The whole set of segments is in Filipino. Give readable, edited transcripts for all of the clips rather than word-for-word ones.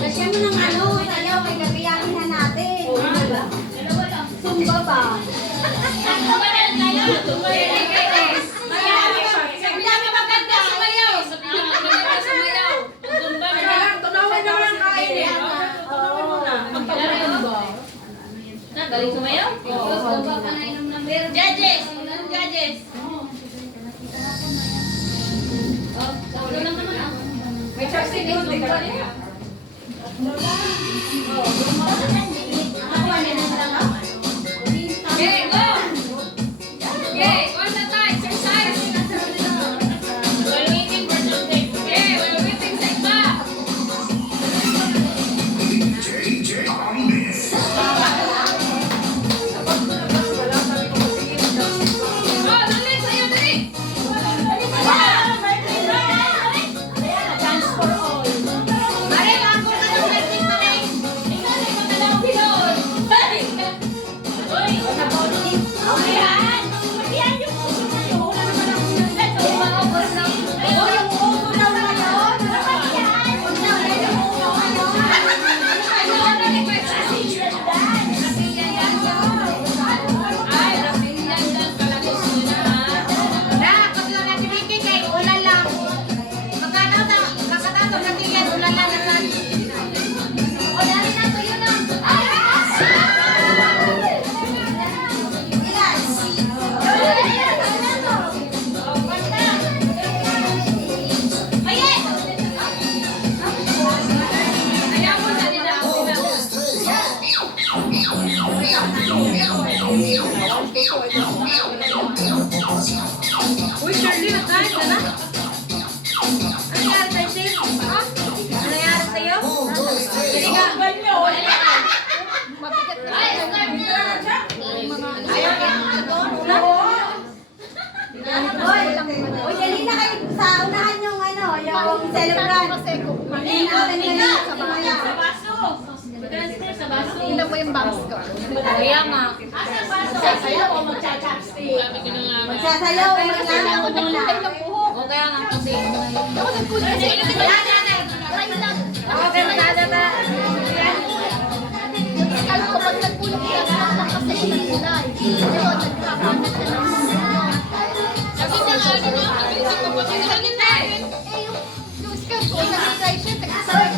Kasi mo ng ano, sayaw, may gagayahin na natin. Sumba ba? Galing sumayaw? Judges! Judges! May chopstick yun, di ka rin. Okay, go! Okay, one at a time, exercise! While waiting for something. Okay, while waiting, sit back! JJ on this. Oh, dali, sayo, dali! Mare, ako na ng waiting pa rin! Ikaw na ikaw na lang, Pilon! Uy! Okay, han! Yan yung uso na yun! Wala naman ako ng gato! Mga ubos lang! Oh, yung uso daw na yun. Dapat yan! Huwag na, wala yung uso ka yun! Ano na request sa senior dan? Rapilan yan ay, rapilan dan pala gusto na ha? Na, pag lang natin ikik kay ulan lang. Kakatato natin yan, ulan lang naman. O, dali na, tuyo na. Ay! Uy, Shirley, nagkain ka na? Ano nangyari sa'yo, Sil? Ha? Ano nangyari sa'yo? Dali ka. Mabigat na. Ayaw ka. Uy, dali na kayo sa unahan yung ano, yung celebrant. Hindi natin ganyan sa bayan. Sa baso. Transfer sa baso. Tingnan mo yung bangs ko. Kaya nga. Asa baso? Sasayaw o magcha-chopstick? Magsasayaw, magsasayaw muna. O kaya nga kasi. Ako nagkulay sa inyo. Try lang. Okay, magdadata. Kala ko pag nagkulay lang kasi nagkulay. Pero nagkakamat ka lang. Sabi niya nga, ano na? Kasi kapag nagsalita eh. Yung skirt ko, nag-try siya. Nag-try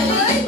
Ay,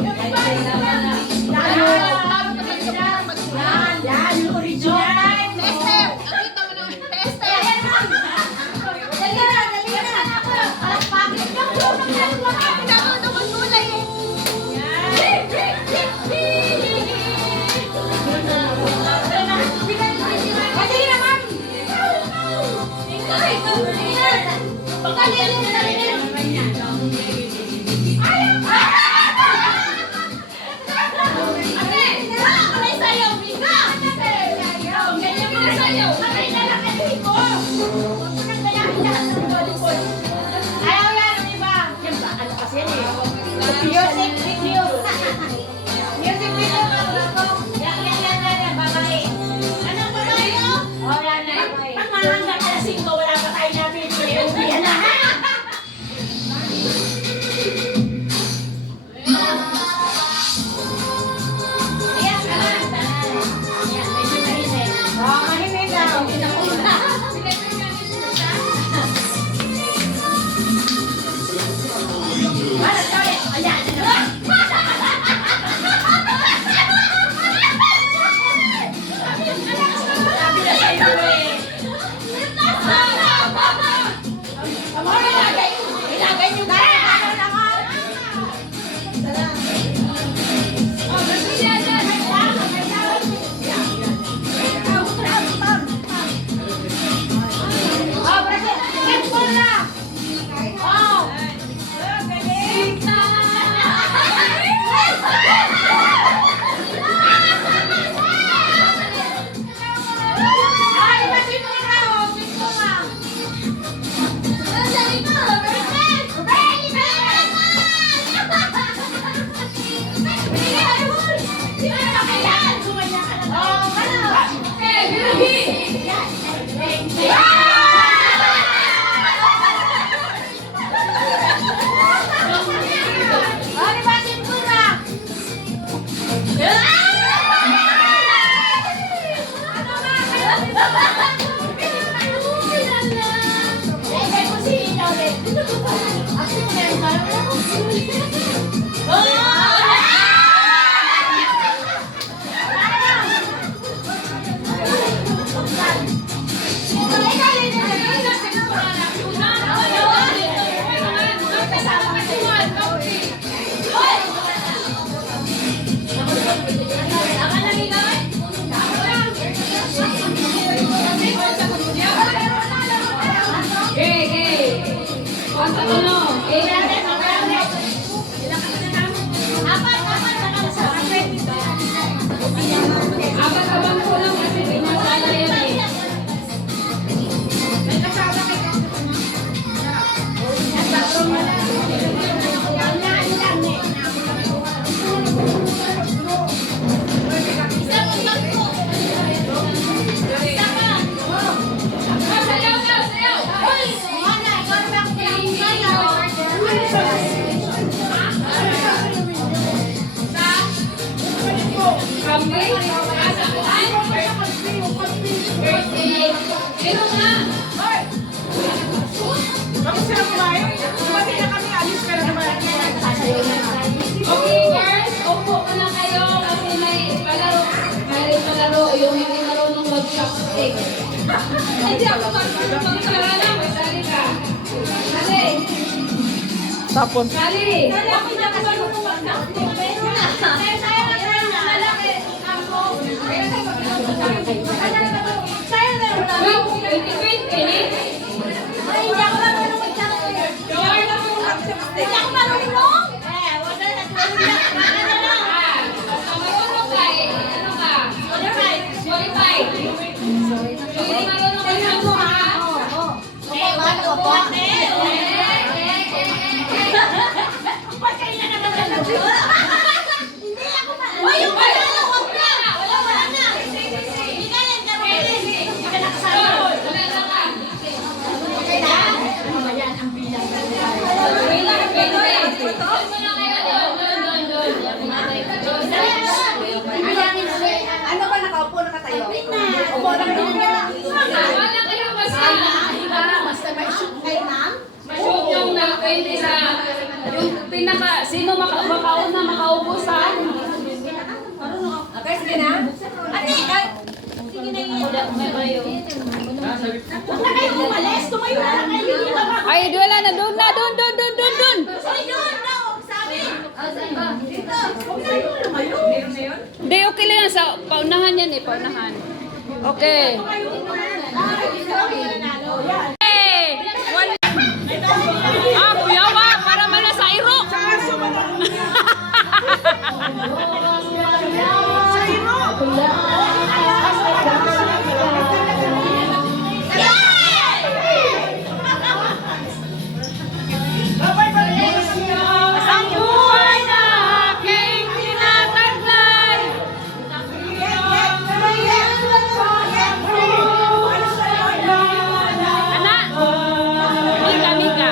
Kambing? Asa ko ay? Birthday. Sino nga? Bakit sila kumain? Dumating na kami, alis ka na naman. Okay, girls, upo ka na kayo kasi may palaro. May palaro yung hindi marunong mag-chopstick. Hindi ako marunong mag-chopstick. Sali ka. Sali. Tapon. Sali. Sali ako hindi ako marunong mag-chopstick. Ano ba nakaupo, nakatayo? Upo lang naman. Wala kayo Kayo, ma'am? Masyog yung pwede sa yung pinaka, sino makauna makaubos ha? Okay, sige na. Ate, sige na yun. Huwag na kayo umalis. Tumayo na lang kayo. Ay, wala na, doon na, doon. Ay, yun, no. Sabi. Dito. Huwag na kayo lumayo. Hindi, okay lang yan. Sa paunahan yan eh, paunahan. Okay. Hey! One. Ah, kuya, wag. Para man na sa iro. Ang buhay na aking tinataglay. Anak, Mika.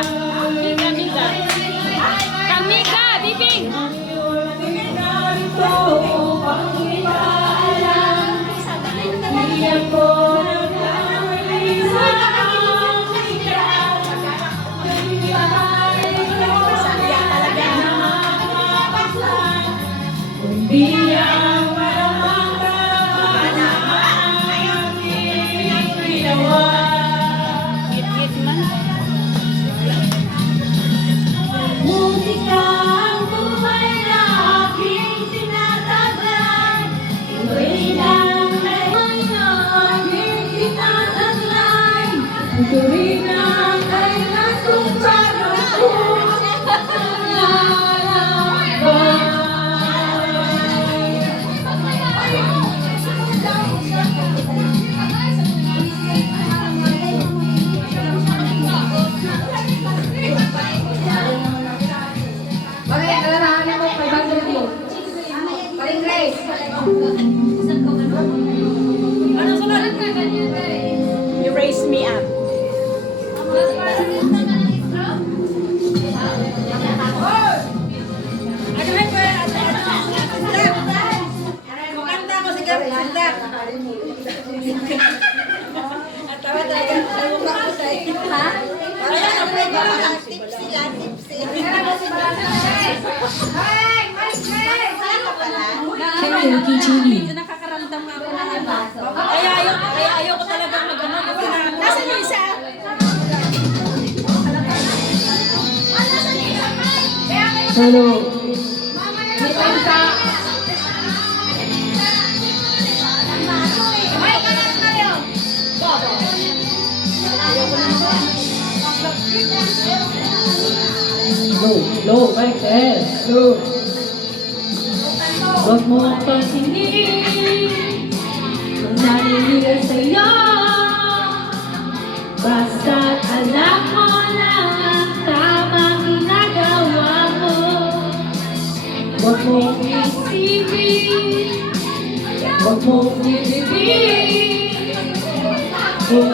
Kamika, bibing. Git-git man. Musika ang buhay na aking tinataglay. Ito'y lang buhay na aking tinataglay. Ito'y lang kailan kong parang You raise me up. Kumanta ko si Ganda. Tawa talaga. Tawa ko sa'yo. Ha? Parang ang may mga tips sila. Hey! Saan ka pala? Karaoke TV. Nakakaramdam nga ako na Kaya ayoko talagang mag-ano. Nasaan yung isa? Hello. Low, like this. Low. Huwag mo akong pansinin kung naniligan sa'yo. Basta't alam mo lang ang tamang ginagawa mo. Huwag mong isipin, huwag mong ibigin kung